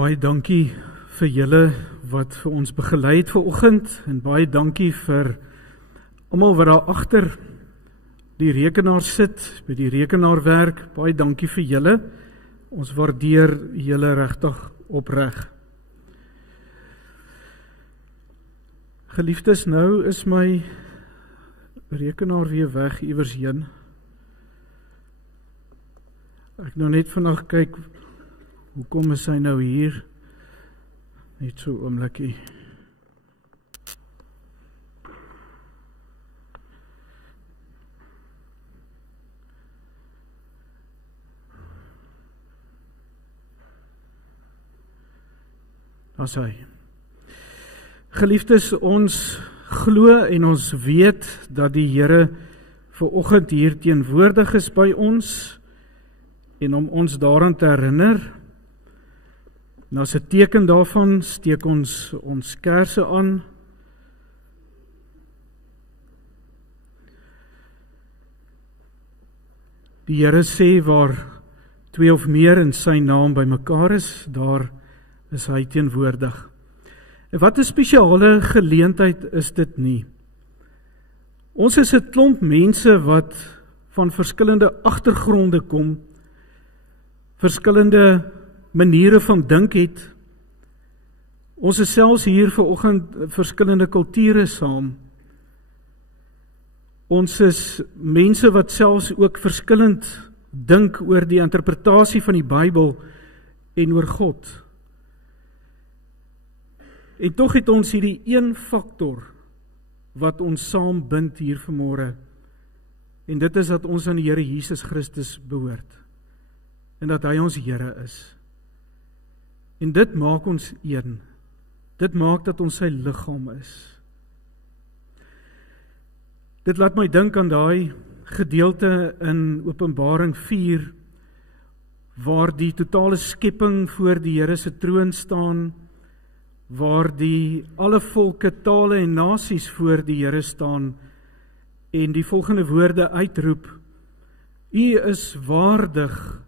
Baie dankie vir julle wat vir ons begelei het vanoggend en baie dankie vir almal wat daar agter die rekenaar sit, by die rekenaar werk. Baie dankie vir julle. Ons waardeer julle regtig opreg. Geliefdes, nou is my rekenaar weer weg iewers heen. Ek nou net vandag kyk, hoekom is hy nou hier? Net so oomblikie. Daar's hy. Geliefdes, ons glo en ons weet dat die Here vanoggend hier teenwoordig is by ons en om ons daaraan te herinner. En as 'n teken daarvan steek ons kerse aan. Die Here sê waar 2 of meer in sy naam bymekaar is, daar is hy teenwoordig. En wat 'n spesiale geleentheid is dit nie. Ons is 'n klomp mense wat van verskillende agtergronde kom, verskillende maniere van dink het. Ons is selfs hier vanoggend verskillende kulture saam. Ons is mense wat selfs ook verskillend dink oor die interpretasie van die Bybel en oor God. En tog het ons hierdie een faktor wat ons saam bind hier vanmôre. En dit is dat ons aan die Here Jesus Christus behoort. En dat hy ons Here is. En dit maak ons een. Dit maak dat ons sy liggaam is. Dit laat my dink aan daai gedeelte in Openbaring 4, waar die totale skepping voor die Here se troon staan, waar die alle volke, tale en nasies voor die Here staan, en die volgende woorde uitroep: U is waardig,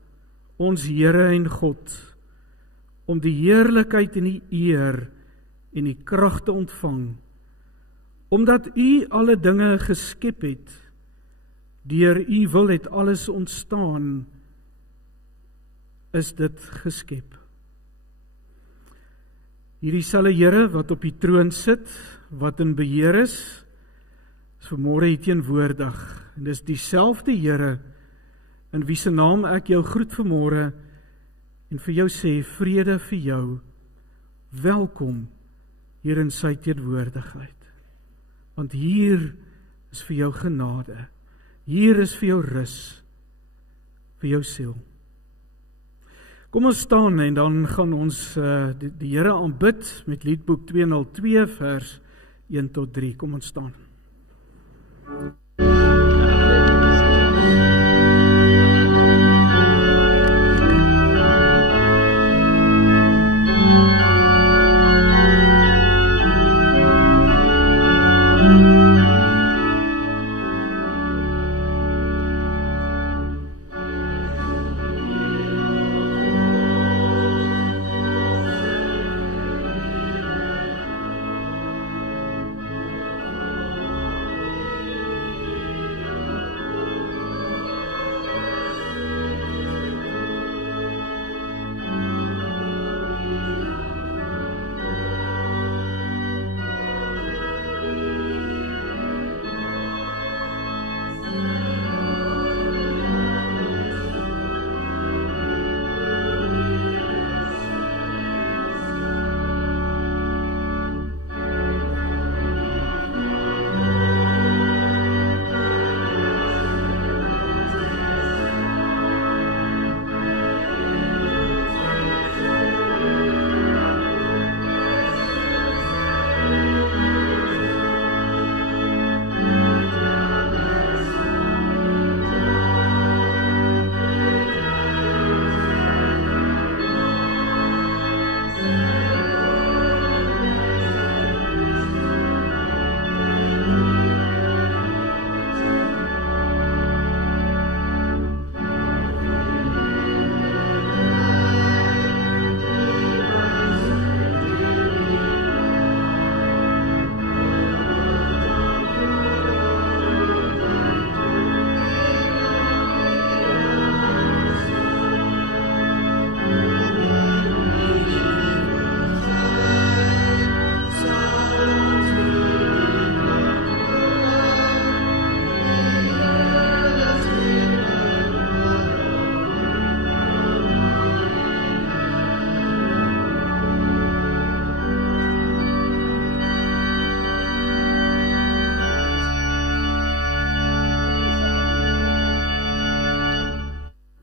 ons Here en God, om die heerlikheid en die eer en die krag te ontvang, omdat U alle dinge geskep het, deur U wil het alles ontstaan, is dit geskep. Hierdie selfde Here wat op die troon sit, wat in beheer is vanmôre hier teenwoordig. En dis dieselfde Here in wie se naam ek jou groet vanmôre en vir jou sê, vrede vir jou, welkom hier in sy teenwoordigheid. Want hier is vir jou genade, hier is vir jou rus, vir jou siel. Kom ons staan en dan gaan ons die Here aanbid met Liedboek 202 vers 1 tot 3. Kom ons staan.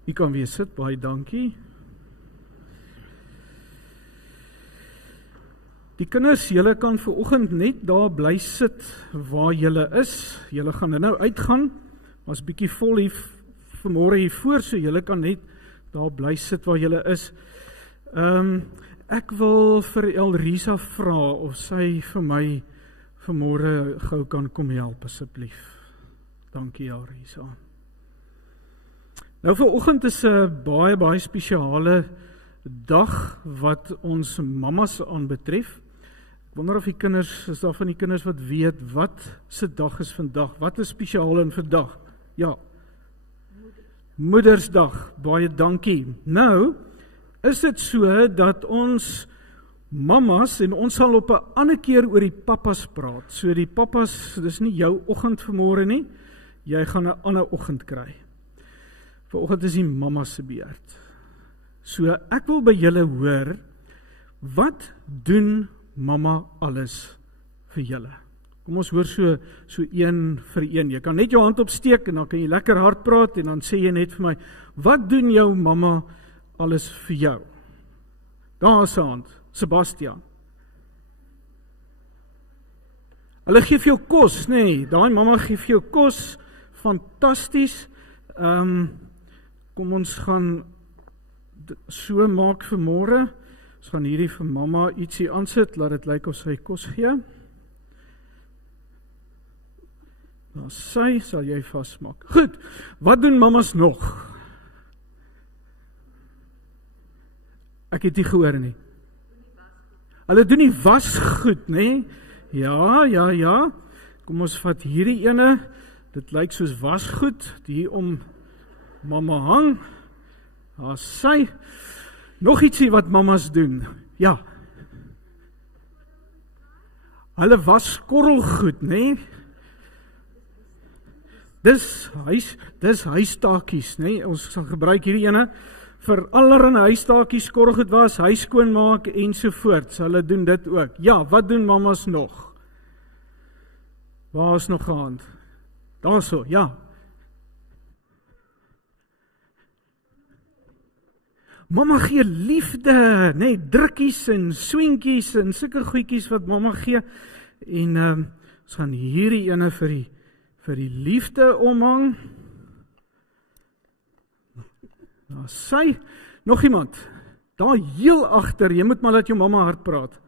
U kan weer sit, baie dankie. Die kinders, julle kan vanoggend net daar bly sit waar julle is. Julle gaan nou uitgaan, maar is bietjie vol hier vanmôre hier voor, so julle kan net daar bly sit waar julle is. Ek wil vir Elrisa vra of sy vir my vanmôre gou kan kom help asseblief. Dankie Elrisa. Nou vanoggend is 'n baie spesiale dag wat ons mammas aanbetref. Ek wonder of die kinders, is daar van die kinders wat weet wat se dag is vandag? Wat is spesiaal in vandag? Ja. Moedersdag. Baie dankie. Nou, is dit so dat ons mammas, en ons sal op 'n ander keer oor die pappas praat. So die pappas, dis nie jou oggend vanmôre nie. Jy gaan 'n ander oggend kry. Vanoggend is die mamma se beurt. So ek wil by julle hoor, wat doen mamma alles vir julle? Kom ons hoor so een vir een. Jy kan net jou hand opsteek en dan kan jy lekker hard praat en dan sê jy net vir my, wat doen jou mamma alles vir jou? Daar is 'n hand, Sebastian. Hulle gee vir jou kos, nee, daai mamma gee vir jou kos, fantasties. Kom ons gaan so maak vir môre. Ons gaan hierdie vir mamma ietsie aansit, laat dit lyk of sy kos gee. Nou sy sal jy vasmaak. Goed, wat doen mammas nog? Ek het nie gehoor nie. Hulle doen die wasgoed, nê? Ja. Kom ons vat hierdie ene. Dit lyk soos wasgoed, die om mamma hang. Daar sy. Nog ietsie wat mammas doen. Ja. Hulle was korrelgoed, nê? Dis huistakies, nê? Ons sal gebruik hierdie ene vir allerlei huistakies, korrelgoed was, huis skoonmaak ensovoorts. Hulle doen dit ook. Ja, wat doen mammas nog? Waar is nog 'n hand? Daarso, ja. Mamma gee liefde, nee, drukkies en swinkies en sulke goedjies wat mamma gee. En ons gaan hierdie ene vir die liefde omhang. Daar sy, nog iemand. Daar heel agter, jy moet maar laat jou mamma hard praat.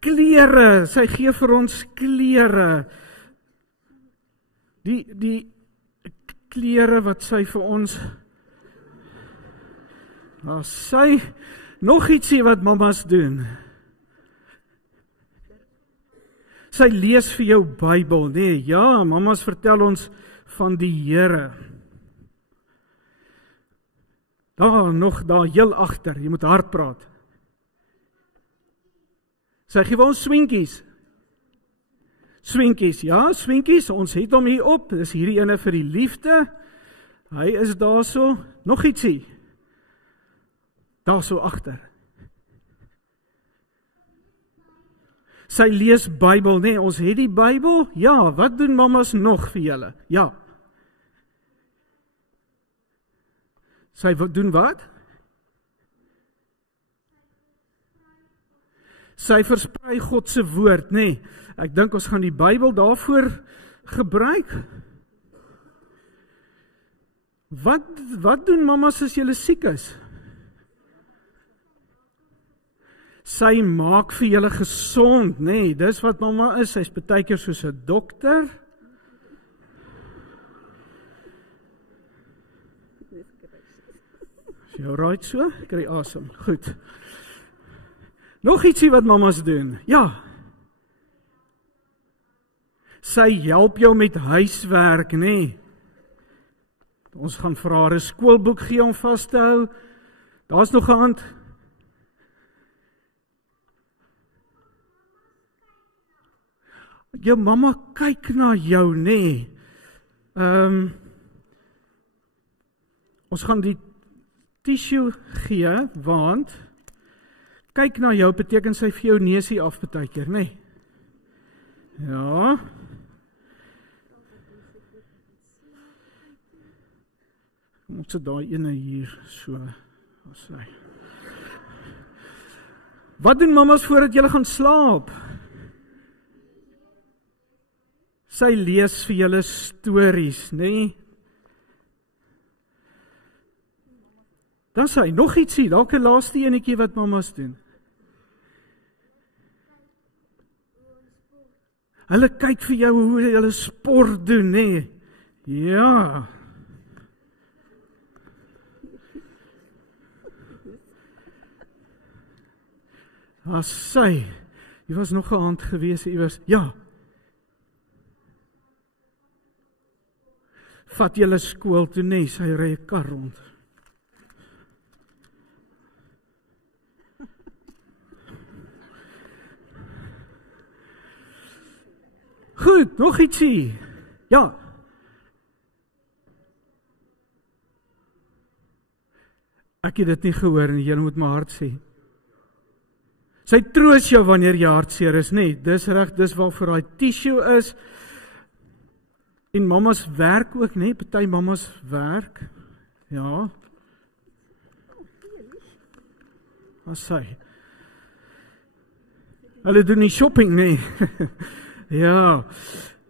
Klere, sy gee vir ons klere. Die klere wat sy vir ons. Nou sy, nog ietsie wat mammas doen. Sy lees vir jou Bybel, nee, ja, mammas vertel ons van die Here. Daar heel agter, jy moet hard praat. Sy gee vir ons swinkies. Swinkies, ja, swinkies, ons het hom hier op, dis hierdie ene vir die liefde. Hy is daarso, nog ietsie. Daarso agter. Sy lees Bybel, nee, ons het die Bybel. Ja, wat doen mammas nog vir julle? Ja. Sy doen wat? Sy versprei God se woord, nê. Ek dink ons gaan die Bybel daarvoor gebruik. Wat doen mammas as julle siek is? Sy maak vir julle gesond, nê. Dis wat mamma is. Sy's baie keer soos 'n dokter. Is jy alright so? Kry asem. Goed. Nog ietsie wat mammas doen. Ja. Sy help jou met huiswerk, nê. Ons gaan vir haar 'n skoolboek gee om vas te hou. Daar's nog 'n hand. Jou mamma kyk na jou, nê. Ons gaan die tissue gee, want kyk na jou beteken sy vir jou neusie af baie keer, nê. Ja. Ons sit daai ene hier, so, as hy. Wat doen mamas voordat julle gaan slaap? Sy lees vir julle stories, nee? Dan sê hy, nog ietsie, dalk 'n laaste enetjie wat mamas doen. Hulle kyk vir jou hoe hulle sport doen, nee? Ja. As sy, jy was nog 'n hand gewees, jy was, ja. Vat julle skool toe, nee, sy ry 'n kar rond. Goed, nog ietsie. Ja. Ek het dit nie gehoor nie, julle moet my hart sê. Sy troos jou wanneer jy hartseer is, nee, dis reg, dis waarvoor daai tissue is. En mamas werk ook, nee, party mamas werk. Ja. Wat sê? Hulle doen nie shopping, nee. Ja.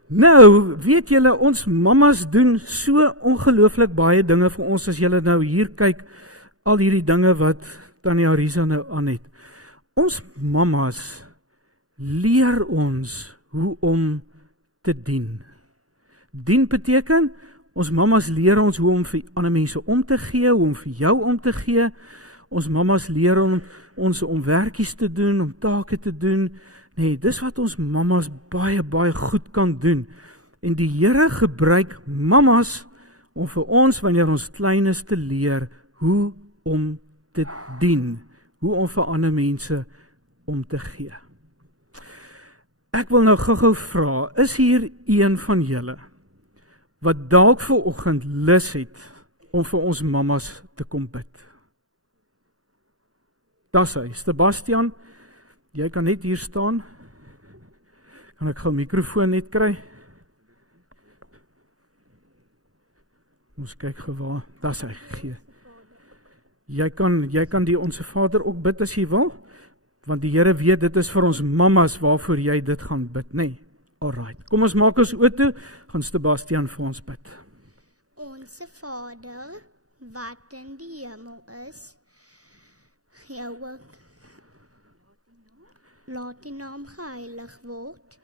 Nou, weet julle, ons mamas doen so ongelooflik baie dinge vir ons, as julle nou hier kyk, al hierdie dinge wat Tannie Arisa nou aan het. Ons mamas leer ons hoe om te dien. Dien beteken, ons mamas leer ons hoe om vir ander mense om te gee, hoe om vir jou om te gee. Ons mamas leer ons om werkies te doen, om take te doen. Nee, dis wat ons mamas baie, baie goed kan doen. En die Here gebruik mamas om vir ons, wanneer ons klein is, te leer hoe om te dien. Hoe om vir ander mense om te gee. Ek wil nou gou-gou vra, is hier een van julle wat dalk vanoggend lus het om vir ons mamas te kom bid? Dis hy, Sebastian, jy kan net hier staan. Kan ek gou 'n mikrofoon net kry? Ons kyk gou waar, dis hy, gee. Jy kan die Onse Vader ook bid as jy wil, want die Here weet dit is vir ons mamas waarvoor jy dit gaan bid, nee. Alright, kom ons maak ons oë toe, gaan Sebastian vir ons bid. Onse Vader, wat in die hemel is, laat die naam geheilig word,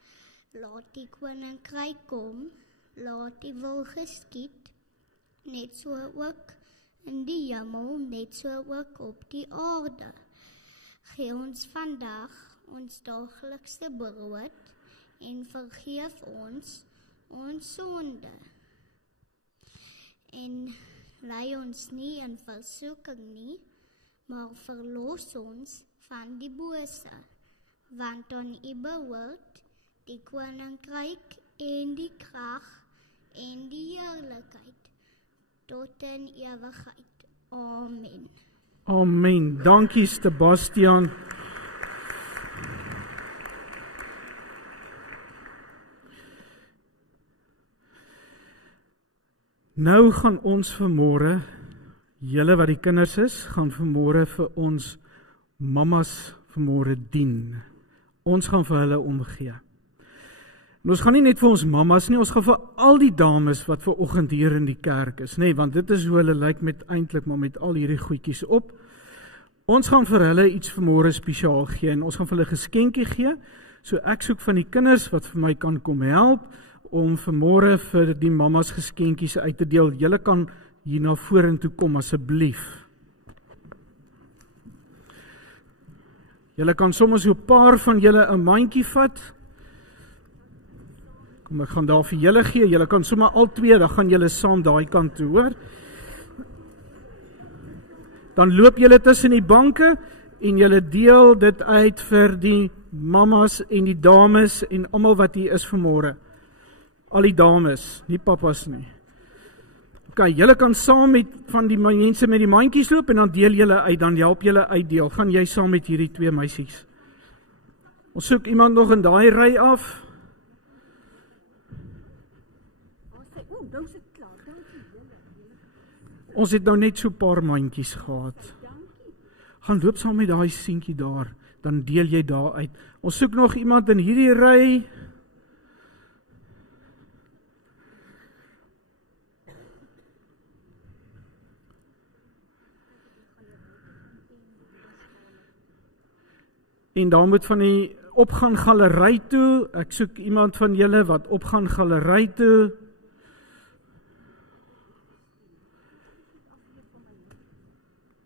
laat die koninkryk kom, laat die wil geskied, net so ook in die hemel, net so ook op die aarde. Gee ons vandag ons daaglikse brood en vergeef ons sonde. En lei ons nie in versoeking nie, maar verlos ons van die bose, want aan U behoort die koninkryk en die krag en die heerlikheid tot in ewigheid. Amen. Amen. Dankie Sebastian. Nou gaan ons vanmôre, julle wat die kinders is, gaan vanmôre vir ons mamas vanmôre dien. Ons gaan vir hulle omgee. En ons gaan nie net vir ons mamas nie, ons gaan vir al die dames wat ver oggend hier in die kerk is, nee, want dit is hoe hulle lyk met eintlik maar met al hierdie goedjies op. Ons gaan vir hulle iets vanmôre spesiaal gee en ons gaan vir hulle 'n geskenkie gee. So ek soek van die kinders wat vir my kan kom help om vanmôre vir die mamas geskenkies uit te deel. Julle kan hier na vorentoe kom asseblief. Julle kan soms so 'n paar van julle 'n mandjie vat. Kom, ek gaan daar vir julle gee. Julle kan sommer al twee, dan gaan julle saam daai kant toe, hoor. Dan loop julle tussen die banke en julle deel dit uit vir die mamas en die dames en almal wat hier is vanmôre. Al die dames, nie papas nie. OK, julle kan saam met van die mense met die mandjies loop en dan deel julle uit, dan help julle uitdeel. Gaan jy saam met hierdie twee meisies. Ons soek iemand nog in daai ry af. Ons het nou net so 'n paar mandjies gehad. Gaan loop saam met daai seentjie daar, dan deel jy daar uit. Ons soek nog iemand in hierdie ry. En dan moet van die opgaan galery toe. Ek soek iemand van julle wat opgaan galery toe.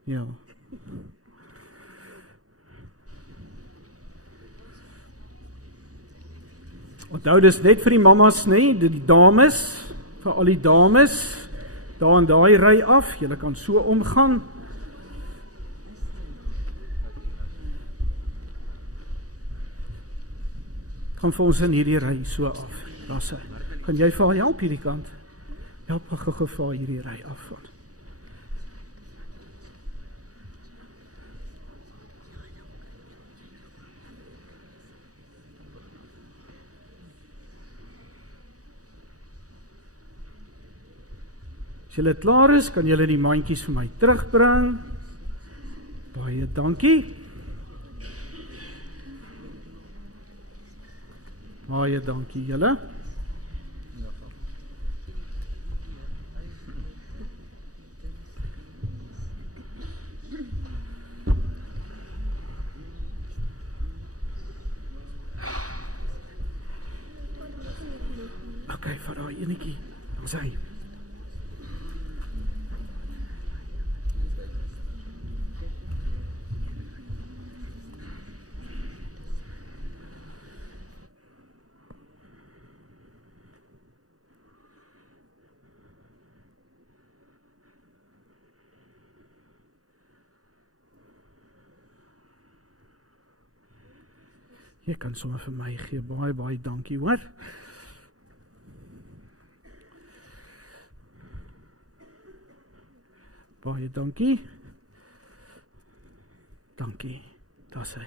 Ja. Onthou, dis net vir die mammas, nee, die dames, vir al die dames, daar in daai ry af, julle kan so omgaan. Gaan vir ons in hierdie ry so af, daar sy. Kan jy vir haar help hierdie kant? Help haar gou vir haar hierdie ry af. As julle klaar is, kan julle die mandjies vir my terugbring. Baie dankie. Baie dankie julle. Okay, vir daai enetjie. Dan sê hy. Jy kan sommer vir my gee, baie dankie, hoor. Baie dankie. Dankie, daar sê.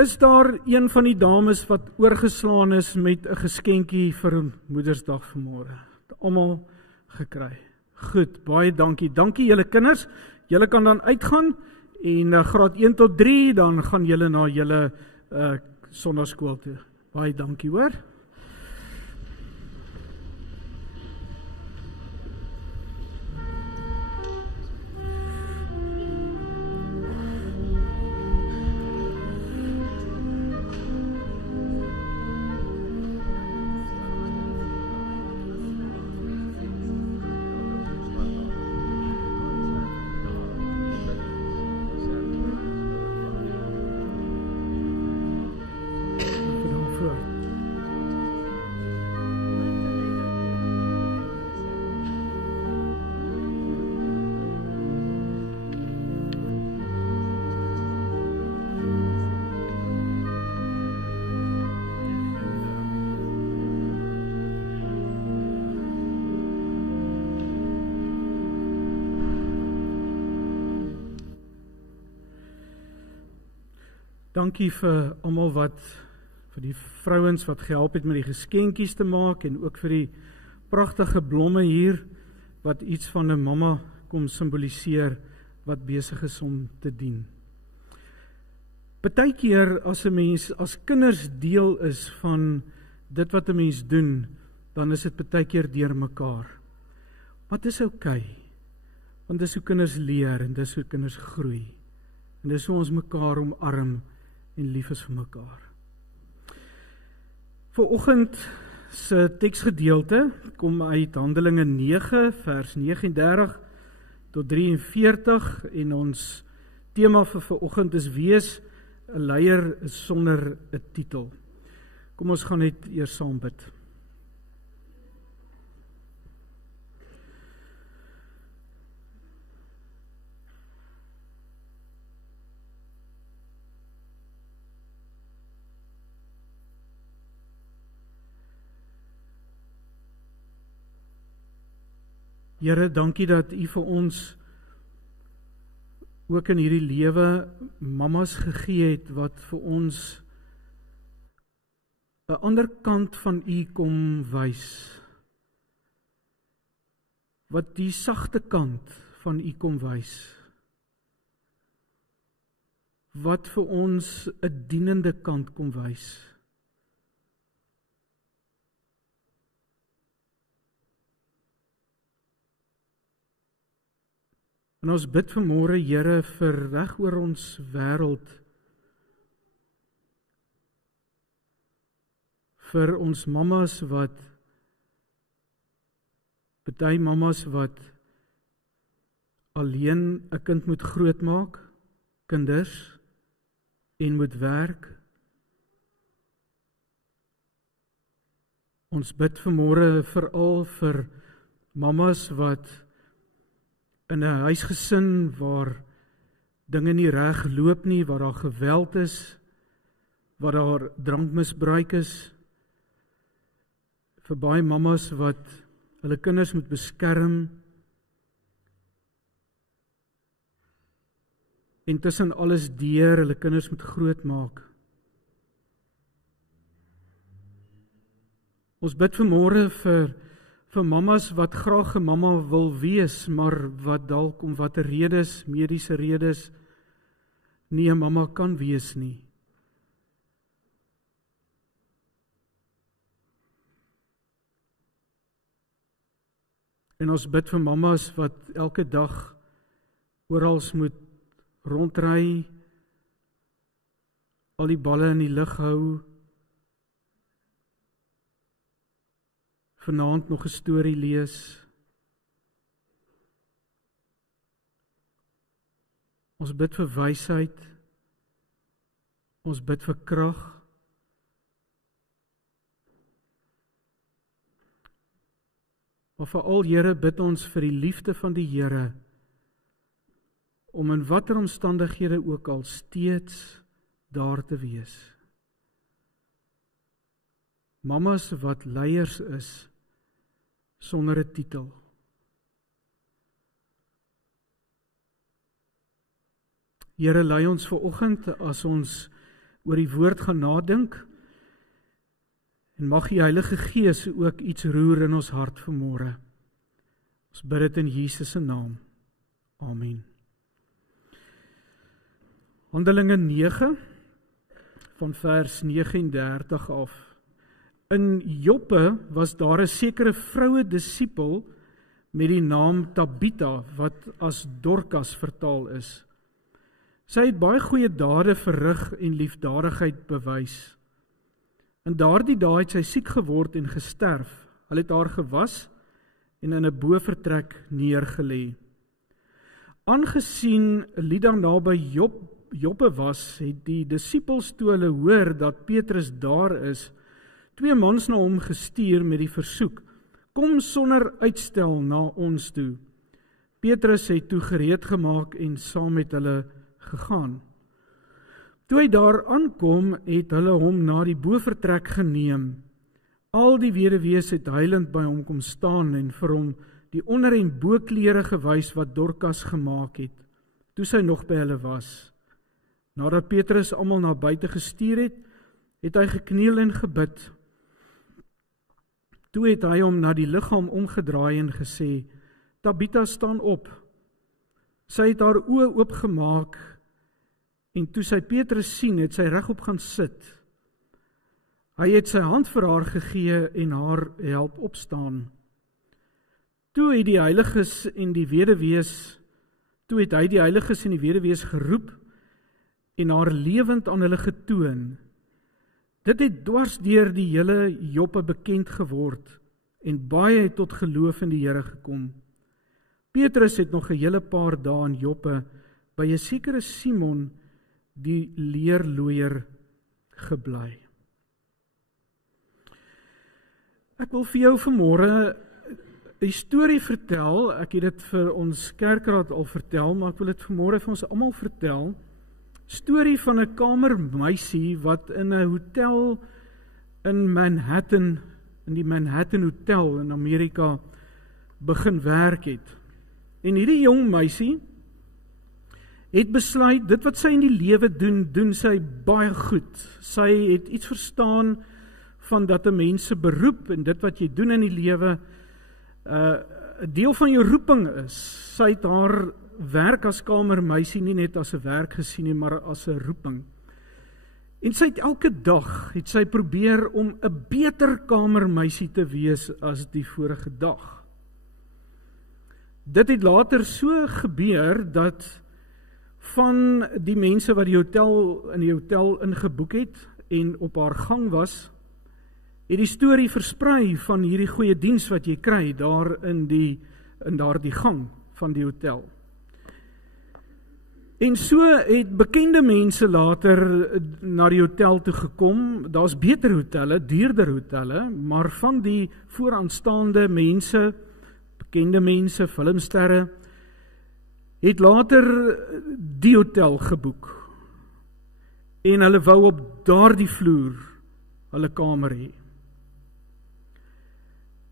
Is daar een van die dames wat oorgeslaan is met 'n geskenkie vir Moedersdag vanmôre? Almal gekry. Goed, baie dankie. Dankie julle kinders. Julle kan dan uitgaan. En graad 1 tot 3, dan gaan julle na julle sonnaarskool toe. Baie dankie, hoor. Dankie vir almal vir die vrouens wat gehelp het met die geskenkies te maak en ook vir die pragtige blomme hier wat iets van 'n mamma kom simboliseer wat besig is om te dien. Partykeer as 'n mens as kinders deel is van dit wat 'n mens doen, dan is dit partykeer deur mekaar. Maar dit is oukei, want dis hoe kinders leer en dis hoe kinders groei. En dis hoe ons mekaar omarm en lief is vir mekaar. Vanoggend se teksgedeelte kom uit Handelinge 9 vers 39 tot 43 en ons tema vir vanoggend is wees 'n leier sonder 'n titel. Kom ons gaan net eers saam bid. Here, dankie dat U vir ons ook in hierdie lewe mammas gegee het wat vir ons 'n ander kant van U kom wys. wat die sagte kant van U kom wys. Wat vir ons 'n dienende kant kom wys. En ons bid vanmôre, Here, vir reg oor ons wêreld, vir ons mammas wat, party mammas wat alleen 'n kind moet grootmaak, kinders, en moet werk. Ons bid vanmôre veral vir mammas wat in 'n huisgesin waar dinge nie reg loop nie, waar daar geweld is, waar daar drankmisbruik is, vir baie mammas wat hulle kinders moet beskerm, en tussen alles deur hulle kinders moet grootmaak. Ons bid vanmôre vir mammas wat graag 'n mamma wil wees, maar wat dalk om watter redes, mediese redes, nie 'n mamma kan wees nie. En ons bid vir mammas wat elke dag oral moet rondry, al die balle in die lug hou, vanaand nog 'n storie lees. Ons bid vir wysheid, ons bid vir krag, maar veral, Here, bid ons vir die liefde van die Here, om in watter omstandighede ook al steeds daar te wees. Mammas wat leiers is, sonder 'n titel. Here, lei ons vanoggend as ons oor die woord gaan nadink, en mag die Heilige Gees ook iets roer in ons hart vanmôre. Ons bid dit in Jesus se naam. Amen. Handelinge 9 van vers 39 af. In Joppe was daar 'n sekere vroue disipel met die naam Tabitha, wat as Dorcas vertaal is. Sy het baie goeie dade verrig en liefdadigheid bewys. In daardie dae het sy siek geword en gesterf. Hulle het haar gewas en in 'n bovertrek neergelê. Aangesien Lydda naby Joppe was, het die disippels, toe hulle hoor dat Petrus daar is, 2 mans na hom gestuur met die versoek: kom sonder uitstel na ons toe. Petrus het toe gereed gemaak en saam met hulle gegaan. Toe hy daar aankom, het hulle hom na die bovertrek geneem. Al die weduwees het huilend by hom kom staan en vir hom die onder- en boklere gewys wat Dorcas gemaak het, toe sy nog by hulle was. Nadat Petrus almal na buite gestuur het, het hy gekniel en gebid. Toe het hy hom na die liggaam omgedraai en gesê: Tabitha, staan op. Sy het haar oë oopgemaak, en toe sy Petrus sien, het sy regop gaan sit. Hy het sy hand vir haar gegee en haar help opstaan. Toe het hy die heiliges en die weduwees geroep en haar lewend aan hulle getoon. Dit het dwars deur die hele Joppe bekend geword en baie het tot geloof in die Here gekom. Petrus het nog 'n hele paar dae in Joppe by 'n sekere Simon die leerlooier gebly. Ek wil vir jou vanmôre 'n storie vertel. Ek het dit vir ons kerkraad al vertel, maar ek wil dit vanmôre vir ons almal vertel. Storie van 'n kamermeisie wat in 'n hotel in Manhattan, in die Manhattan Hotel in Amerika begin werk het. En hierdie jong meisie het besluit, dit wat sy in die lewe doen sy baie goed. Sy het iets verstaan van dat 'n mens se beroep en dit wat jy doen in die lewe 'n deel van jou roeping is. Sy het haar werk as kamermeisie nie net as 'n werk gesien nie, maar as 'n roeping. En sy het elke dag probeer om 'n beter kamermeisie te wees as die vorige dag. Dit het later so gebeur dat van die mense wat in die hotel ingeboek het en op haar gang was, het die storie versprei van hierdie goeie diens wat jy kry daar in daardie gang van die hotel. En so het bekende mense later na die hotel toe gekom. Daar's beter hotelle, duurder hotelle, maar van die vooraanstaande mense, bekende mense, filmsterre, het later die hotel geboek. En hulle wou op daardie vloer hulle kamer hê.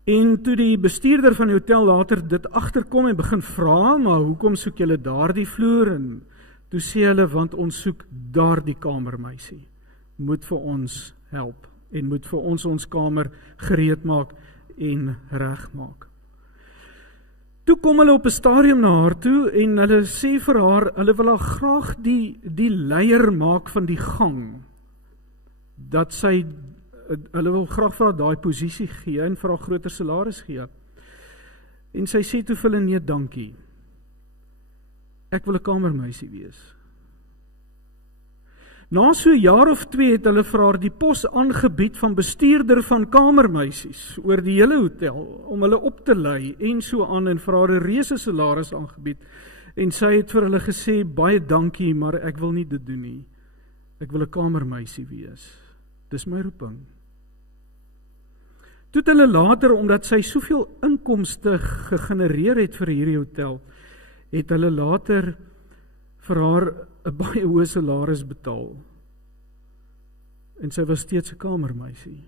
En toe die bestuurder van die hotel later dit agterkom en begin vra, maar hoekom soek julle daardie vloer? En toe sê hulle, want ons soek daardie kamermeisie. Moet vir ons help en moet vir ons kamer gereed maak en reg maak. Toe kom hulle op 'n stadium na haar toe en hulle sê vir haar, hulle wil haar graag die leier maak van die gang. Hulle wil graag vir haar daai posisie gee en vir haar groter salaris gee. En sy sê toe vir hulle, nee, dankie. Ek wil 'n kamermeisie wees. Na so 'n jaar of 2 het hulle vir haar die pos aangebied van bestuurder van kamermeisies oor die hele hotel, om hulle op te lei en so aan, en vir haar 'n reuse salaris aangebied. En sy het vir hulle gesê, baie dankie, maar ek wil nie dit doen nie. Ek wil 'n kamermeisie wees. Dis my roeping. Toe het hulle later, omdat sy soveel inkomste gegenereer het vir hierdie hotel, het hulle later vir haar 'n baie hoë salaris betaal. En sy was steeds 'n kamermeisie.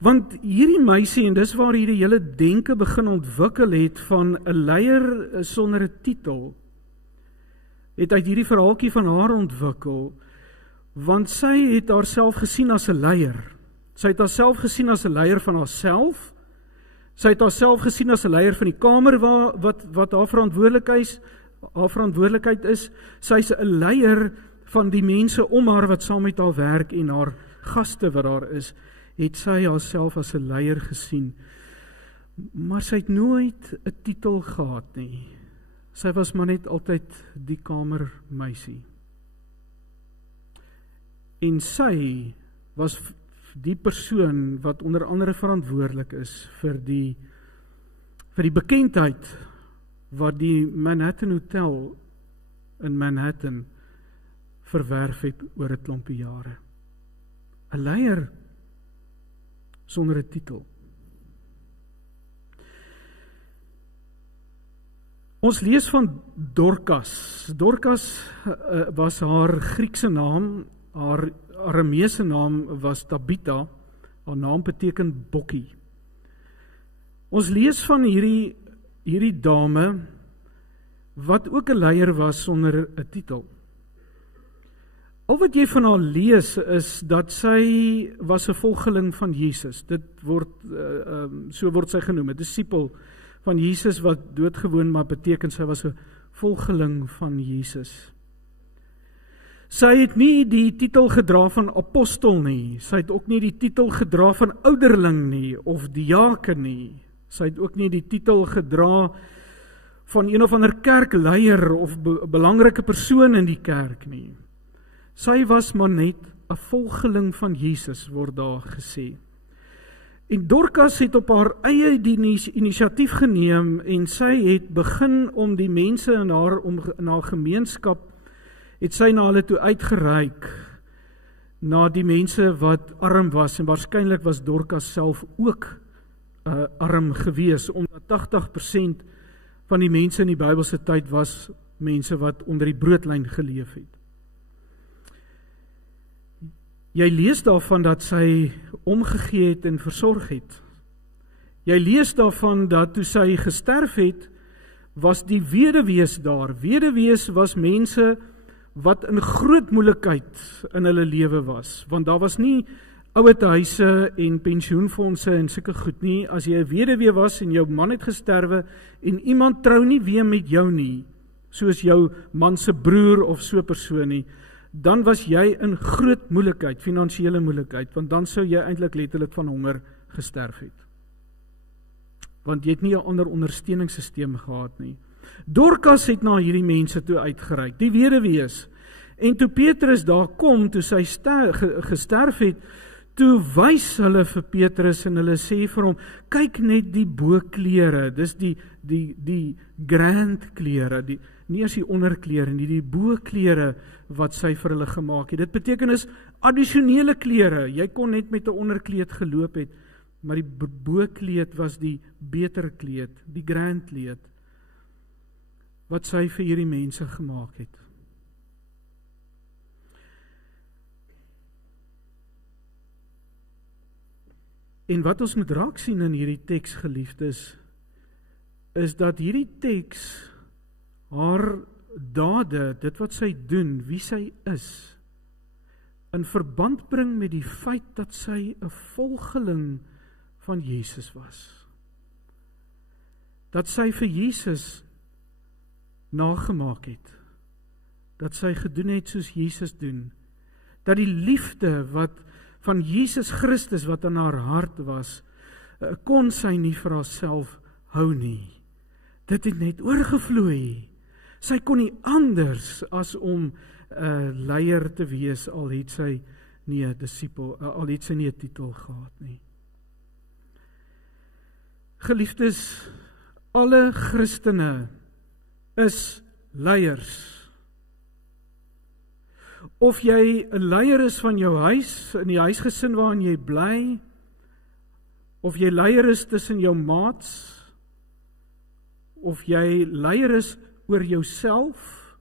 Want hierdie meisie, en dis waar hierdie hele denke begin ontwikkel het van 'n leier sonder 'n titel, het uit hierdie verhaaltjie van haar ontwikkel, want sy het haarself gesien as 'n leier. Sy het haarself gesien as 'n leier van haarself. Sy het haarself gesien as 'n leier van die kamer wat haar verantwoordelikheid is. Sy's 'n leier van die mense om haar wat saam met haar werk en haar gaste wat daar is, het sy haarself as 'n leier gesien. Maar sy het nooit 'n titel gehad nie. Sy was maar net altyd die kamermeisie. En sy was die persoon wat onder andere verantwoordelik is vir die bekendheid wat die Manhattan Hotel in Manhattan verwerf het oor 'n klompie jare. 'n Leier sonder 'n titel. Ons lees van Dorcas. Dorcas was haar Griekse naam, haar Arameese naam was Tabitha, haar naam beteken bokkie. Ons lees van hierdie dame, wat ook 'n leier was sonder 'n titel. Al wat jy van haar lees is dat sy was 'n volgeling van Jesus. Dit word, so word sy genoem, 'n disipel van Jesus wat doodgewoon, maar beteken sy was 'n volgeling van Jesus. Sy het nie die titel gedra van apostel nie, sy het ook nie die titel gedra van ouderling nie, of diaken nie, sy het ook nie die titel gedra van een of ander kerkleier, of belangrike persoon in die kerk nie. Sy was maar net 'n volgeling van Jesus, word daar gesê. En Dorcas het op haar eie die inisiatief geneem, en sy het begin om die mense in haar gemeenskap, het sy na hulle toe uitgereik, na die mense wat arm was, en waarskynlik was Dorcas self ook arm gewees, omdat 80% van die mense in die Bybelse tyd was mense wat onder die broodlyn geleef het. Jy lees daarvan dat sy omgegee het en versorg het. Jy lees daarvan dat toe sy gesterf het, was die weduwees daar. Weduwees was mense wat in groot moeilikheid in hulle lewe was, want daar was nie ouertehuise en pensioenfondse en sulke goed nie. As jy 'n weduwee was en jou man het gesterwe en iemand trou nie weer met jou nie, soos jou man se broer of so 'n persoon nie, dan was jy in groot moeilikheid, finansiële moeilikheid, want dan sou jy eintlik letterlik van honger gesterf het. Want jy het nie 'n ander ondersteuningssisteem gehad nie. Dorcas het na hierdie mense toe uitgereik, die weduwees. En toe Petrus daar kom, toe sy gesterf het, toe wys hulle vir Petrus en hulle sê vir hom, kyk net die boklere, dis die grand klere, nie as die onderklere nie, die boklere wat sy vir hulle gemaak het. Dit beteken is addisionele klere, jy kon net met 'n onderkleed geloop het, maar die bookleed was die beter kleed, die grand kleed, wat sy vir hierdie mense gemaak het. En wat ons moet raak sien in hierdie teks, geliefdes, is dat hierdie teks haar dade, dit wat sy doen, wie sy is, in verband bring met die feit dat sy 'n volgeling van Jesus was. Dat sy vir Jesus nagemaak het. Dat sy gedoen het soos Jesus doen. Dat die liefde van Jesus Christus wat in haar hart was, kon sy nie vir haarself hou nie. Dit het net oorgevloei. Sy kon nie anders as om 'n leier te wees, al het sy nie 'n disipel, al het sy nie 'n titel gehad nie. Geliefdes, alle Christene is leiers. Of jy 'n leier is van jou huis, in die huisgesin waarin jy bly, of jy leier is tussen jou maats, of jy leier is oor jouself,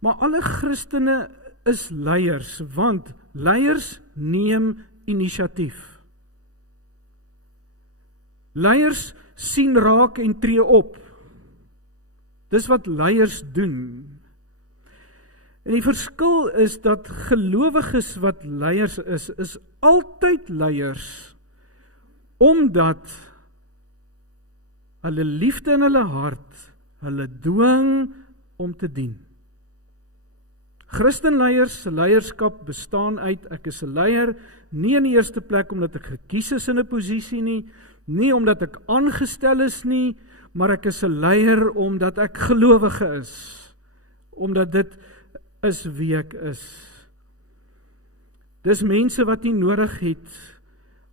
maar alle Christene is leiers, want leiers neem inisiatief. Leiers sien raak en tree op. Dis wat leiers doen. En die verskil is dat gelowiges wat leiers is altyd leiers, omdat hulle liefde in hulle hart hulle dwing om te dien. Christenleiers se leierskap bestaan uit, ek is 'n leier, nie in die eerste plek omdat ek gekies is in 'n posisie nie omdat ek aangestel is nie, maar ek is 'n leier omdat ek gelowige is, omdat dit is wie ek is. Dis mense wat nie nodig het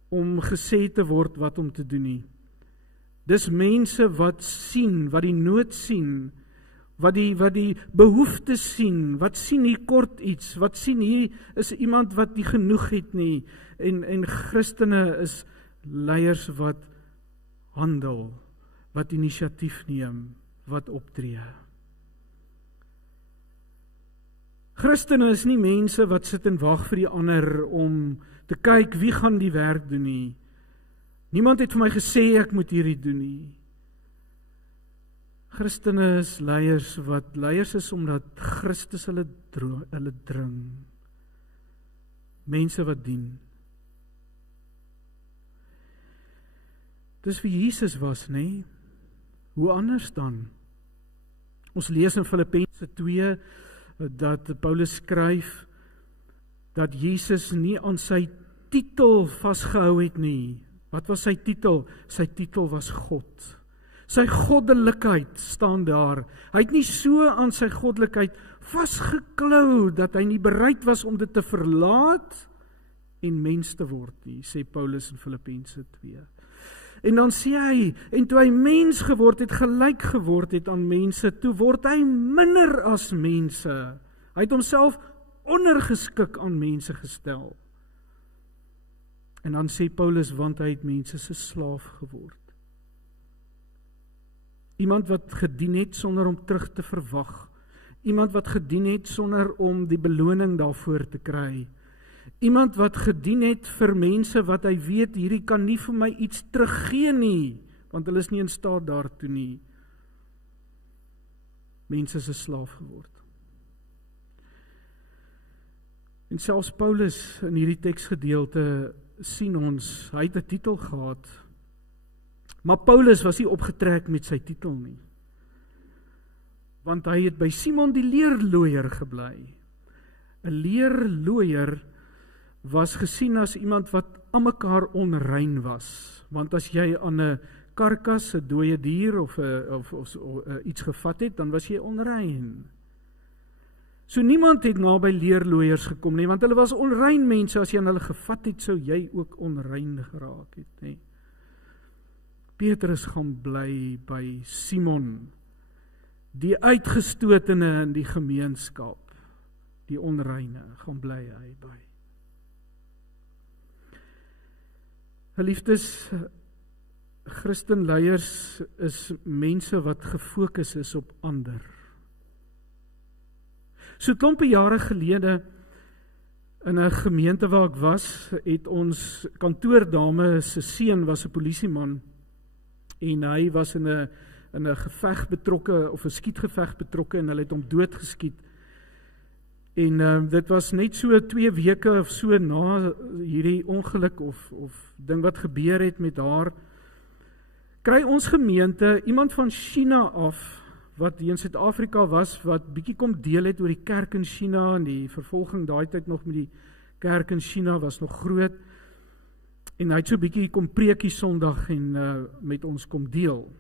om gesê te word wat om te doen nie. Dis mense wat sien, wat die nood sien, wat die behoeftes sien, wat sien hier kort iets, wat sien hier is iemand wat nie genoeg het nie, en Christene is leiers wat handel, wat inisiatief neem, wat optree. Christene is nie mense wat sit en wag vir die ander om te kyk wie gaan die werk doen nie. Niemand het vir my gesê ek moet hierdie doen nie. Christene is leiers wat leiers is omdat Christus hulle dring. Mense wat dien. Dis wie Jesus was, nê? Hoe anders dan? Ons lees in Filippense 2 dat Paulus skryf dat Jesus nie aan sy titel vasgehou het nie. Wat was sy titel? Sy titel was God. Sy goddelikheid staan daar. Hy het nie so aan sy goddelikheid vasgeklou dat hy nie bereid was om dit te verlaat en mens te word nie, sê Paulus in Filippense 2. En dan sê hy, en toe hy mens geword het, gelyk geword het aan mense, toe word hy minder as mense. Hy het homself ondergeskik aan mense gestel. En dan sê Paulus, want hy het mense se slaaf geword. Iemand wat gedien het sonder om terug te verwag. Iemand wat gedien het sonder om die beloning daarvoor te kry. Iemand wat gedien het vir mense wat hy weet, hierdie kan nie vir my iets teruggee nie, want hulle is nie in staat daartoe nie. Mense is 'n slaaf geword. En selfs Paulus in hierdie teksgedeelte sien ons, hy het 'n titel gehad. Maar Paulus was nie opgetrek met sy titel nie. Want hy het by Simon die leerlooier gebly. 'n Leerlooier was gesien as iemand wat aan mekaar onrein was. Want as jy aan 'n karkas, 'n dooie dier of iets gevat het, dan was jy onrein. So niemand het naby leerlooiers gekom nie, want hulle was onrein mense. As jy aan hulle gevat het, sou jy ook onrein geraak het, nie. Petrus gaan bly by Simon, die uitgestotene in die gemeenskap, die onreine, gaan bly hy by. Geliefdes, Christenleiers is mense wat gefokus is op ander. So klompie jare gelede in 'n gemeente waar ek was, het ons kantoordame se seun was 'n polisieman en hy was in 'n geveg betrokke of 'n skietgeveg betrokke en hulle het hom doodgeskiet. En dit was net so 2 weke of so na hierdie ongeluk of ding wat gebeur het met haar, kry ons gemeente iemand van China af, wat hier in Suid-Afrika was, wat bietjie kom deel het oor die kerk in China, en die vervolging daai tyd nog met die kerk in China was nog groot, en hy het so bietjie kom preekie Sondag en met ons kom deel.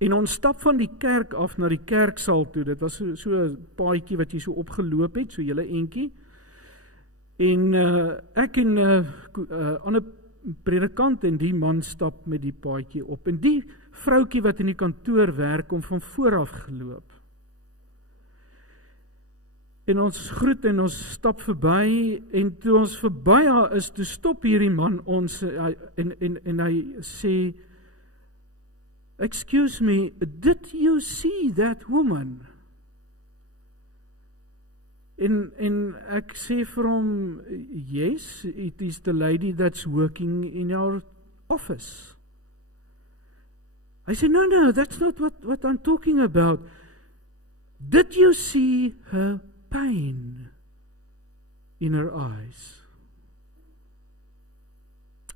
En ons stap van die kerk af na die kerksaal toe, dit was so 'n paadjie wat jy so opgeloop het, so julle entjie, en ek en ander predikant en die man stap met die paadjie op, en die vroutjie wat in die kantoor werk, kom van vooraf geloop. En ons groet en ons stap verby, en toe ons verby haar is, toe stop hierdie man ons, en hy sê, "Excuse me, did you see that woman?" En ek sê vir hom, "Yes, it is the lady that's working in our office." I said, no, that's not what I'm talking about. Did you see her pain in her eyes?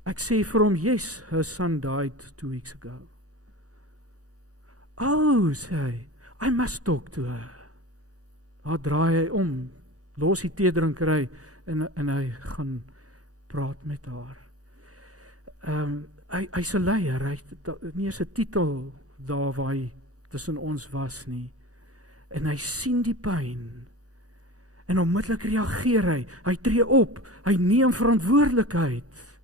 Ek sê vir hom, "Yes, her son died 2 weeks ago." "Oh," sê hy, "I must talk to her." Daar draai hy om, los die teedrinkery en hy gaan praat met haar. Hy's 'n leier, hy het nie eens 'n titel daar waar hy tussen ons was nie. En hy sien die pyn. En onmiddellik reageer hy tree op, hy neem verantwoordelikheid.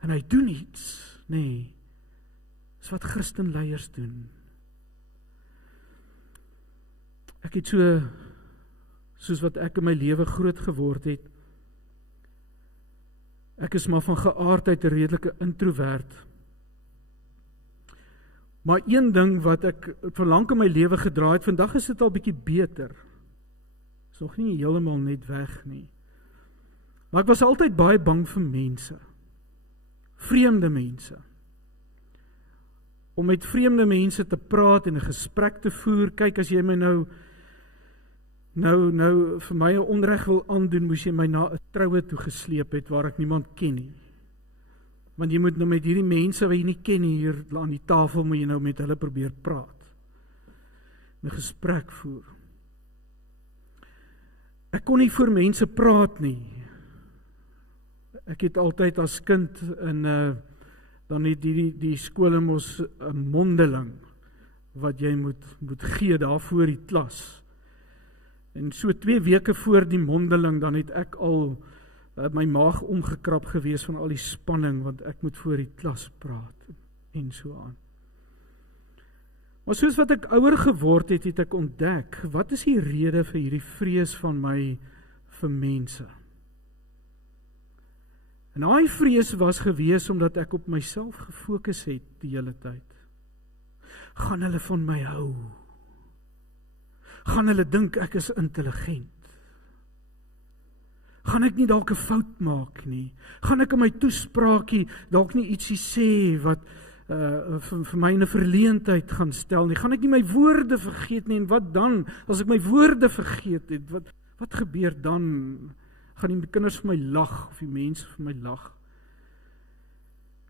En hy doen iets, nee. Dis wat Christenleiers doen. Ek het soos wat ek in my lewe groot geword het, ek is maar van geaardheid 'n redelike introvert. Maar een ding wat ek vir lank in my lewe gedra het, vandag is dit al bietjie beter. Is nog nie heeltemal net weg nie. Maar ek was altyd baie bang vir mense. Vreemde mense. Om met vreemde mense te praat en 'n gesprek te voer. Kyk, as jy my nou vir my 'n onreg wil aandoen, moes jy my na 'n troue toe gesleep het waar ek niemand ken nie. Want jy moet nou met hierdie mense wat jy nie ken hier aan die tafel, moet jy nou met hulle probeer praat. 'n Gesprek voer. Ek kon nie voor mense praat nie. Ek het altyd as kind dan het die skole mos 'n mondeling wat jy moet gee daar voor die klas. En so 2 weke voor die mondeling, dan het ek al my maag omgekrap gewees van al die spanning, want ek moet voor die klas praat, en so aan. Maar soos wat ek ouer geword het, het ek ontdek, wat is die rede vir hierdie vrees van my vir mense? En daai vrees was gewees, omdat ek op myself gefokus het die hele tyd. Gaan hulle van my hou? Gaan hulle dink ek is intelligent? Gaan ek nie dalk 'n fout maak nie? Gaan ek in my toespraakie dalk nie ietsie sê wat vir my 'n verleentheid gaan stel nie? Gaan ek nie my woorde vergeet nie? En wat dan as ek my woorde vergeet het? Wat gebeur dan? Gaan die kinders vir my lag, of die mense vir my lag?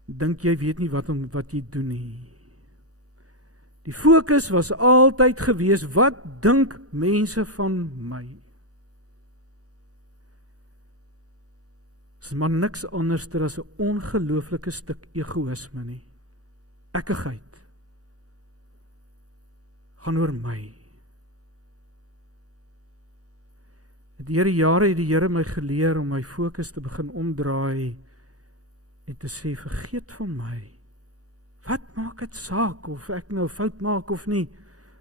Dink jy weet nie wat jy doen nie. Die fokus was altyd gewees, wat dink mense van my? Dit is maar niks anders as 'n ongelooflike stuk egoïsme nie. Ekkigheid. Gaan oor my. Deur die jare het die Here my geleer om my fokus te begin omdraai en te sê, vergeet van my. Wat maak dit saak of ek nou fout maak of nie?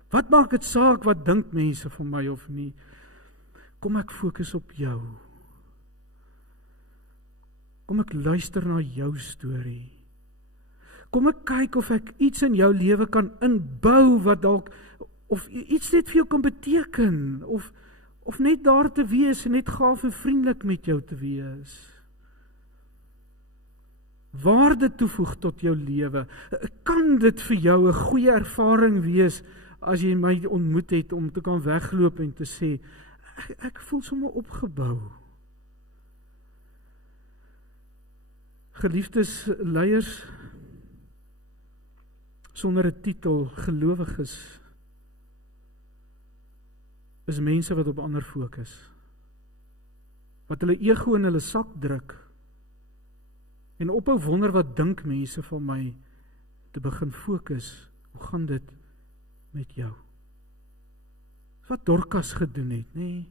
Wat maak dit saak wat dink mense van my of nie? Kom ek fokus op jou. Kom ek luister na jou storie. Kom ek kyk of ek iets in jou lewe kan inbou wat dalk, of iets net vir jou kan beteken, of net daar te wees en net gaaf en vriendelik met jou te wees. Waarde toevoeg tot jou lewe. Kan dit vir jou 'n goeie ervaring wees as jy my ontmoet het om te kan wegloop en te sê, ek voel sommer opgebou. Geliefdes leiers, sonder 'n titel, gelowiges, is mense wat op ander fokus. Wat hulle ego in hulle sak druk, en ophou wonder wat dink mense van my, te begin fokus, hoe gaan dit met jou? Wat Dorcas gedoen het, nee.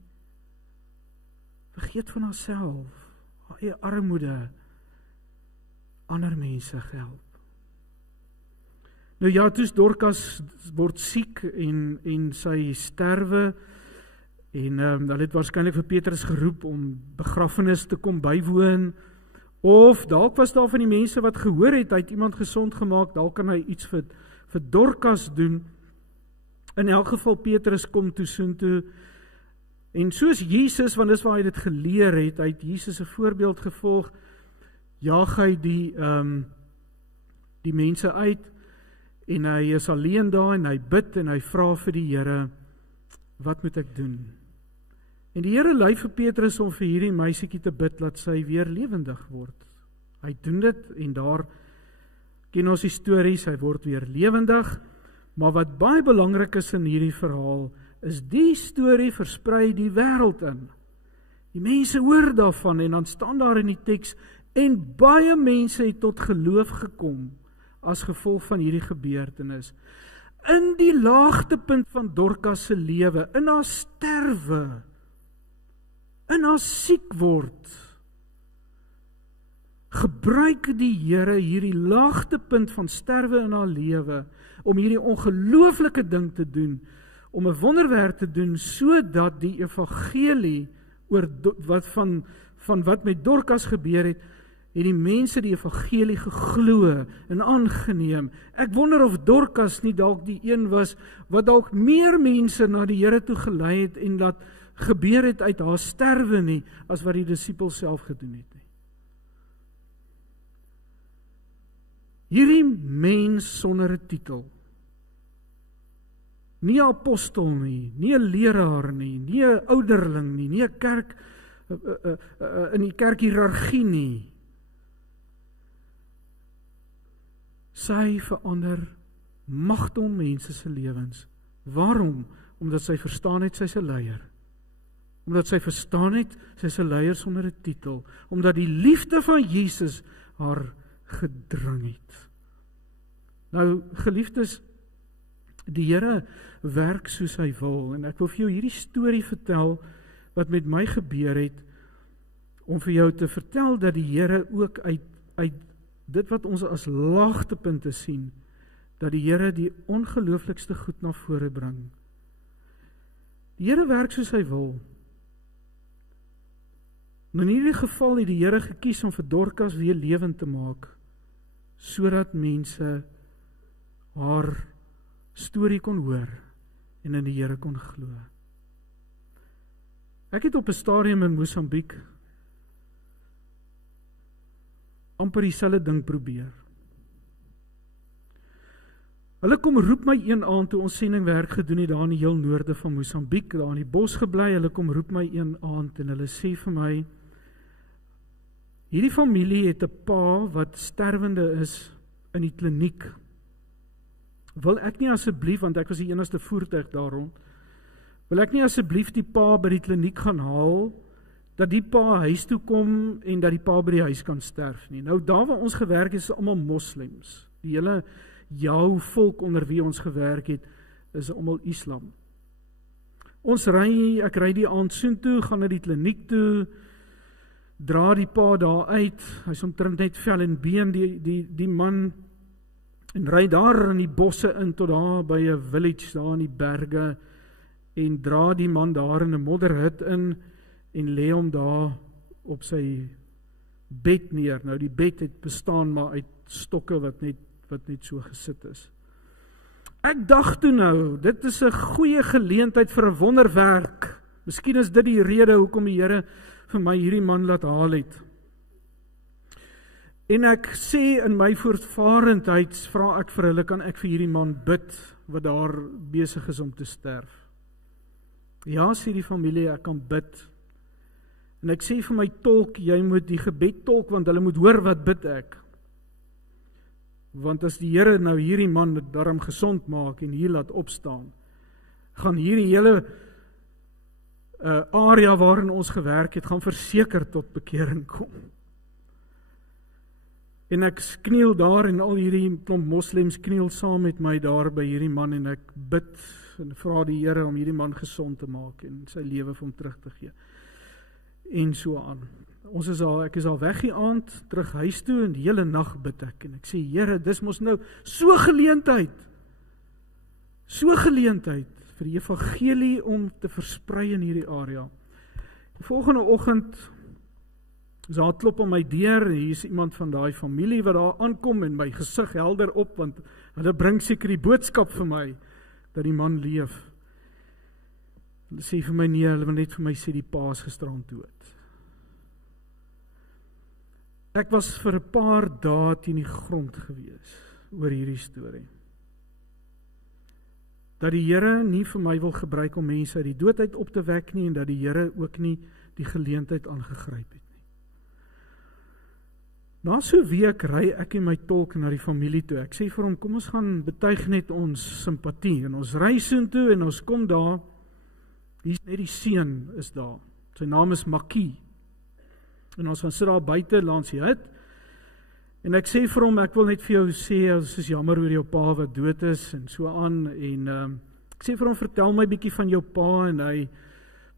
Vergeet van haarself, haar eie armoede, ander mense help. Nou ja, toes Dorcas word siek en sy sterwe, en hulle het waarskynlik vir Petrus geroep om begrafenis te kom bywoon, of dalk was daar van die mense wat gehoor het, hy het iemand gesond gemaak, dalk kan hy iets vir Dorcas doen. In elk geval Petrus kom toe soontoe, en soos Jesus, want dis waar hy dit geleer het, hy het Jesus 'n voorbeeld gevolg, jaag hy die mense uit, en hy is alleen daar, en hy bid, en hy vra vir die Here, wat moet ek doen? En die Here lei vir Petrus om vir hierdie meisietjie te bid, dat sy weer lewendig word. Hy doen dit, en daar ken ons die stories, hy word weer lewendig, maar wat baie belangrik is in hierdie verhaal, is die storie versprei die wêreld in. Die mense hoor daarvan, en dan staan daar in die teks, en baie mense het tot geloof gekom, as gevolg van hierdie gebeurtenis. In die laagtepunt van Dorcas se lewe, in haar sterwe, in haar siek word, gebruik die Here hierdie laagtepunt van sterwe in haar lewe, om hierdie ongelooflike ding te doen, om 'n wonderwerk te doen, sodat die evangelie oor van wat met Dorcas gebeur het die mense die evangelie geglo en aangeneem. Ek wonder of Dorcas nie dalk die een was, wat dalk meer mense na die Here toe gelei het, en dat gebeur het uit haar sterwe nie, as wat die disipels self gedoen het nie. Hierdie mens sonder 'n titel, nie 'n apostel nie, nie 'n leraar nie, nie 'n ouderling nie, nie 'n kerk in die kerkhiërargie nie. Sy verander magdom mense se lewens. Waarom? Omdat sy verstaan het sy's 'n leier. Omdat sy verstaan het sy's 'n leier sonder 'n titel. Omdat die liefde van Jesus haar gedring het. Nou, geliefdes, die Here werk soos hy wil, en ek wil vir jou hierdie storie vertel wat met my gebeur het, om vir jou te vertel dat die Here ook uit dit wat ons as laagtepunte sien, dat die Here die ongelooflikste goed na vore bring. Die Here werk soos hy wil. Nou in hierdie geval het die Here gekies om vir Dorcas weer lewend te maak, sodat mense haar storie kon hoor en in die Here kon glo. Ek het op 'n stadium in Mosambiek amper dieselfde ding probeer. Hulle kom roep my een aand toe ons sendingwerk gedoen het daar in die heel noorde van Mosambiek, daar in die bos gebly. Hulle kom roep my een aand en hulle sê vir my, Hierdie familie het 'n pa wat sterwende is in die kliniek. Wil ek nie asseblief, want ek was die enigste voertuig daar rond, wil ek nie asseblief die pa by die kliniek gaan haal, dat die pa huis toe kom en dat die pa by die huis kan sterf nie. Nou daar waar ons gewerk het, is almal moslems. Die hele jou volk onder wie ons gewerk het, is almal Islam. Ek ry die aand soontoe, gaan na die kliniek toe, dra die pa daar uit, hy is omtrent net vel en been, die man, en ry daar in die bosse in, tot daar by 'n village, daar in die berge, en dra die man daar in 'n modderhut in, en lê hom daar op sy bed neer. Nou die bed het bestaan maar uit stokke wat net so gesit is. Ek dacht toe nou, dit is 'n goeie geleentheid vir 'n wonderwerk. Miskien is dit die rede hoekom die Here vir my hierdie man laat haal het. En ek sê in my voortvarendheid, vra ek vir hulle, kan ek vir hierdie man bid, wat daar besig is om te sterf? Ja, sê die familie, ek kan bid. En ek sê vir my tolk, jy moet die gebed tolk, want hulle moet hoor wat bid ek. Want as die Here nou hierdie man daarom gesond maak en hier laat opstaan, gaan hierdie hele area waarin ons gewerk het, gaan verseker tot bekering kom. En ek kniel daar en al hierdie klomp moslems kniel saam met my daar by hierdie man en ek bid en vra die Here om hierdie man gesond te maak en sy lewe vir hom terug te gee. En so aan. Ek is al weg die aand, terug huis toe en die hele nag bid ek. En ek sê, Here, dis mos nou so geleentheid vir die evangelie om te versprei in hierdie area. Die volgende oggend is daar 'n klop aan my deur, en hier is iemand van daai familie wat daar aankom en my gesig helder op, want hulle bring seker die boodskap vir my, dat die man leef. Hulle sê vir my, nee, hulle wil net vir my sê, die pa is gisterand dood. Ek was vir 'n paar dae teen die grond gewees oor hierdie storie. Dat die Here nie vir my wil gebruik om mense uit die dood uit op te wek nie, en dat die Here ook nie die geleentheid aangegryp het nie. Na so 'n week ry ek en my tolk na die familie toe. Ek sê vir hom, kom ons gaan betuig net ons simpatie. En ons ry soontoe en ons kom daar, hier is net die seun is daar. Sy naam is Makkie. En ons gaan sit daar buite langs die hut. En ek sê vir hom, ek wil net vir jou sê, ons is jammer oor jou pa wat dood is, en so aan. En ek sê vir hom, vertel my bietjie van jou pa, en hy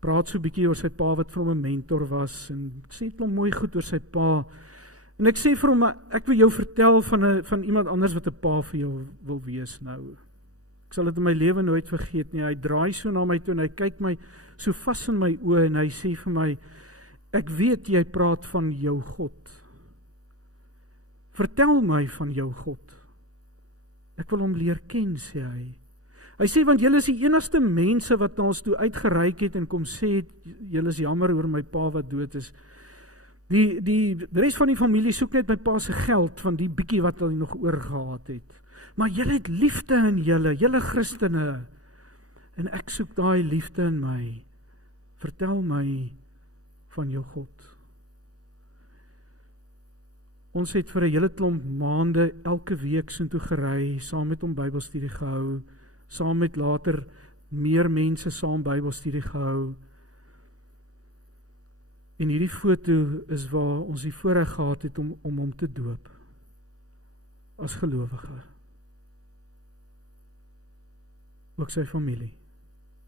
praat so bietjie oor sy pa wat vir hom 'n mentor was, en sê het hom mooi goed oor sy pa. En ek sê vir hom, ek wil jou vertel van iemand anders wat 'n pa vir jou wil wees nou. Ek sal dit in my lewe nooit vergeet nie. Hy draai so na my toe en hy kyk my so vas in my oë en hy sê vir my, ek weet jy praat van jou God. Vertel my van jou God. Ek wil hom leer ken, sê hy. Hy sê, want julle is die enigste mense wat na ons toe uitgereik het en kom sê, julle is jammer oor my pa wat dood is. Die res van die familie soek net my pa se geld van die bietjie wat hy nog oorgehad het. Maar julle het liefde in julle Christene. En ek soek daai liefde in my. Vertel my van jou God. Ons het vir 'n hele klomp maande elke week soontoe gery, saam met hom Bybelstudie gehou, saam met later meer mense saam Bybelstudie gehou. En hierdie foto is waar ons die voorreg gehad het om hom te doop as gelowige. Ook sy familie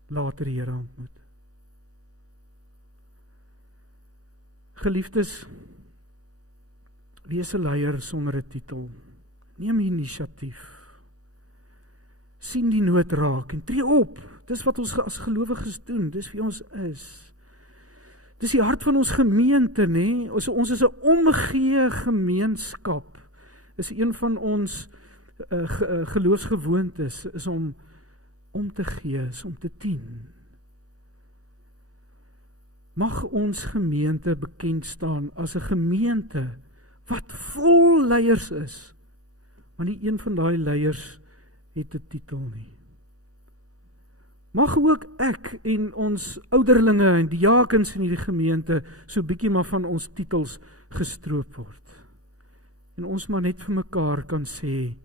later die Here ontmoet. Geliefdes, wees 'n leier sonder 'n titel. Neem inisiatief. Sien die nood raak en tree op. Dis wat ons as gelowiges doen. Dis wie ons is. Dis die hart van ons gemeente, nê? Ons is 'n omgee gemeenskap. Dis een van ons geloofsgewoontes is om te gee, is om te dien. Mag ons gemeente bekend staan as 'n gemeente wat vol leiers is, maar nie een van daai leiers het 'n titel nie. mag ook ek en ons ouderlinge en diakens in hierdie gemeente so bietjie maar van ons titels gestroop word. En ons maar net vir mekaar kan sê,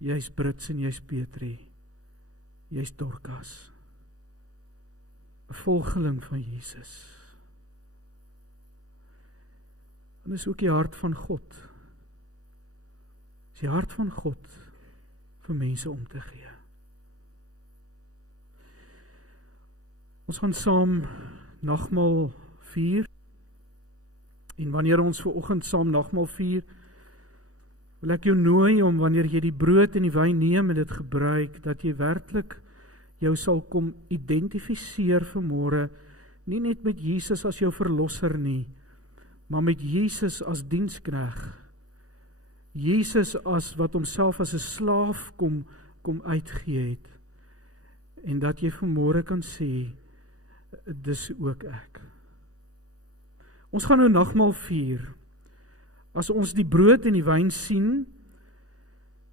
jy's Brits en jy's Petrie, jy's Dorcas, 'n volgeling van Jesus. En dis ook die hart van God. Dis die hart van God vir mense om te gee. Ons gaan saam nagmaal vier. En wanneer ons vanoggend saam nagmaal vier, wil ek jou nooi om wanneer jy die brood en die wyn neem en dit gebruik, dat jy werklik jou sal kom identifiseer vanmôre, nie net met Jesus as jou verlosser nie, maar met Jesus as dienskneg. Jesus as wat homself as 'n slaaf kom uitgee het. En dat jy vanmôre kan sê, dis ook ek. Ons gaan nou nagmaal vier. As ons die brood en die wyn sien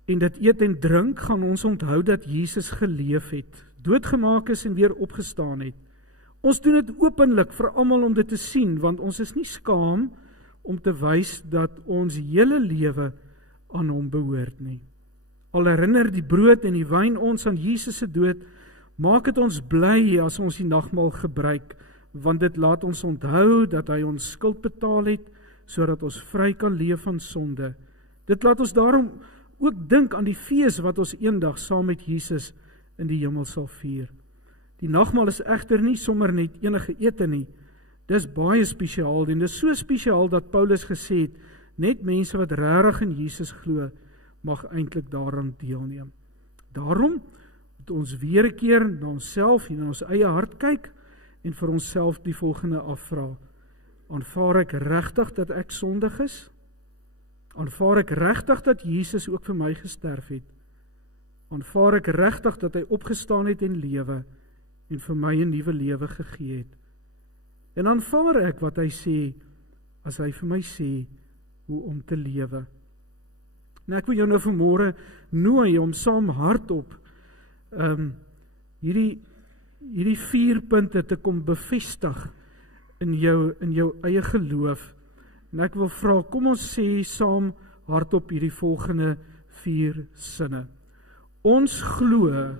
en dit eet en drink, gaan ons onthou dat Jesus geleef het, doodgemaak is en weer opgestaan het. Ons doen dit openlik vir almal om dit te sien, want ons is nie skaam om te wys dat ons hele lewe aan hom behoort nie. Al herinner die brood en die wyn ons aan Jesus se dood, maak dit ons bly as ons die nagmaal gebruik, want dit laat ons onthou dat hy ons skuld betaal het, sodat ons vry kan leef van sonde. Dit laat ons daarom ook dink aan die fees wat ons eendag saam met Jesus in die hemel sal vier. Die nagmaal is egter nie sommer net enige ete nie. Dis baie spesiaal en dis so spesiaal dat Paulus gesê het, net mense wat regtig in Jesus glo, mag eintlik daaraan deelneem. Daarom moet ons weer 'n keer na onsself en na ons eie hart kyk en vir onsself die volgende afvra. Aanvaar ek regtig dat ek sondig is? Aanvaar ek regtig dat Jesus ook vir my gesterf het? Aanvaar ek regtig dat hy opgestaan het en lewe en vir my 'n nuwe lewe gegee het? En aanvaar ek wat hy sê as hy vir my sê hoe om te lewe? En ek wil jou nou vanmôre nooi om saam hardop hierdie 4 punte te kom bevestig in jou eie geloof. En ek wil vra, kom ons sê saam hardop hierdie volgende 4 sinne. Ons glo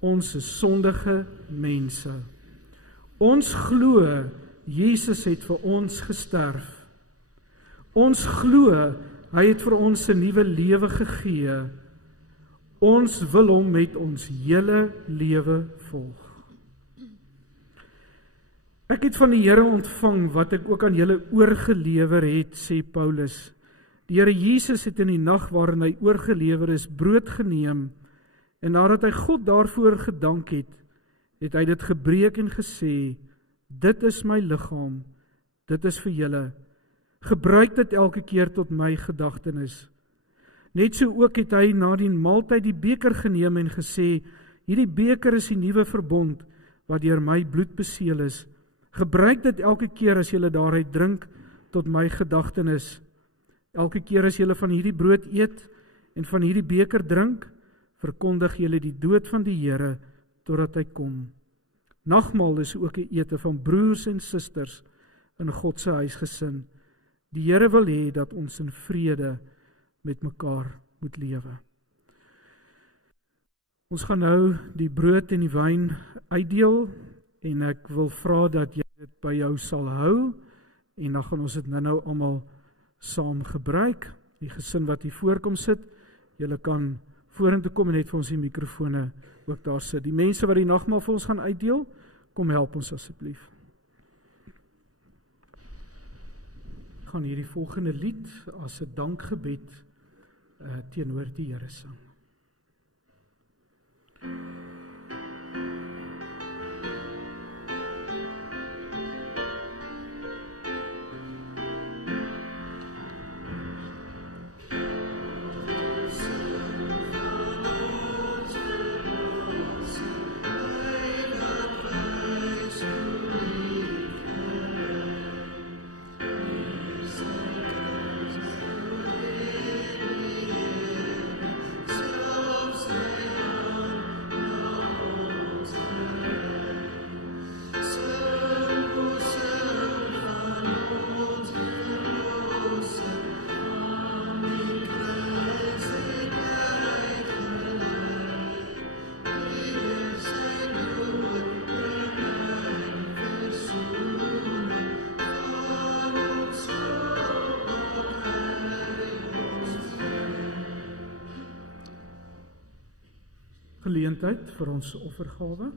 ons is sondige mense. Ons glo Jesus het vir ons gesterf. Ons glo hy het vir ons 'n nuwe lewe gegee. Ons wil hom met ons hele lewe volg. Ek het van die Here ontvang wat ek ook aan julle oorgelewer het, sê Paulus. Die Here Jesus het in die nag waarin hy oorgelewer is, brood geneem, en nadat hy God daarvoor gedank het, het hy dit gebreek en gesê, dit is my liggaam, dit is vir julle. Gebruik dit elke keer tot my gedagtenis. Net so ook het hy na die maaltyd die beker geneem en gesê, hierdie beker is die nuwe verbond, wat deur my bloed beseël is. Gebruik dit elke keer as julle daaruit drink, tot my gedagtenis. Elke keer as julle van hierdie brood eet, en van hierdie beker drink, verkondig julle die dood van die Here, totdat hy kom. Nagmaal is ook 'n ete van broers en susters in God se huisgesin. Die Here wil hê dat ons in vrede met mekaar moet lewe. Ons gaan nou die brood en die wyn uitdeel, en ek wil vra dat jy dit by jou sal hou, en dan gaan ons dit nou almal saam gebruik. Die gesin wat hier voorkom sit, julle kan vorentoe kom en net vir ons die mikrofone ook daar sit. Die mense wat die nagmaal vir ons gaan uitdeel, kom help ons asseblief. Ek gaan hierdie volgende lied as 'n dankgebed teenoor die Here sing. geleentheid vir ons offergawe.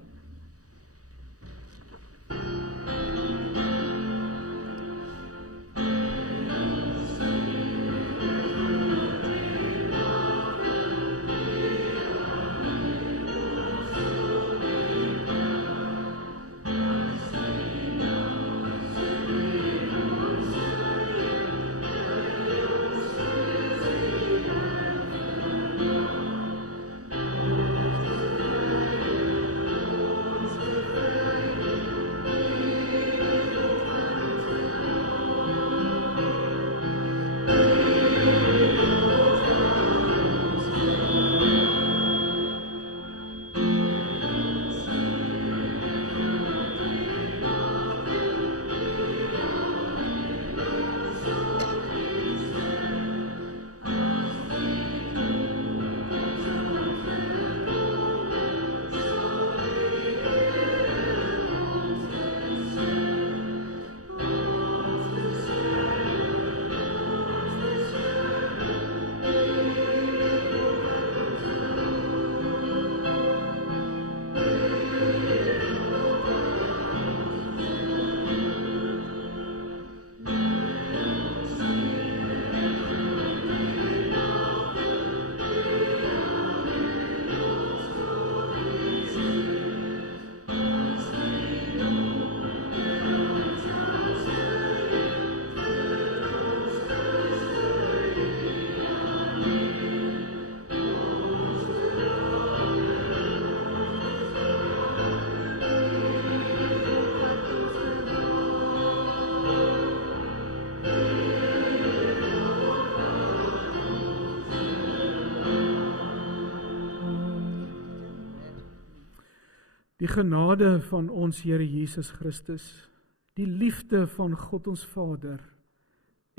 Die genade van ons Here Jesus Christus, die liefde van God ons Vader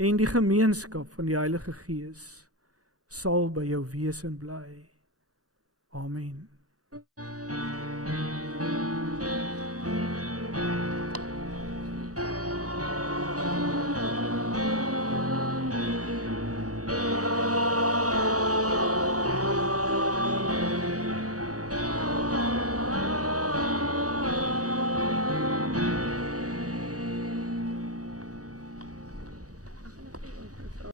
en die gemeenskap van die Heilige Gees sal by jou wees en bly. Amen.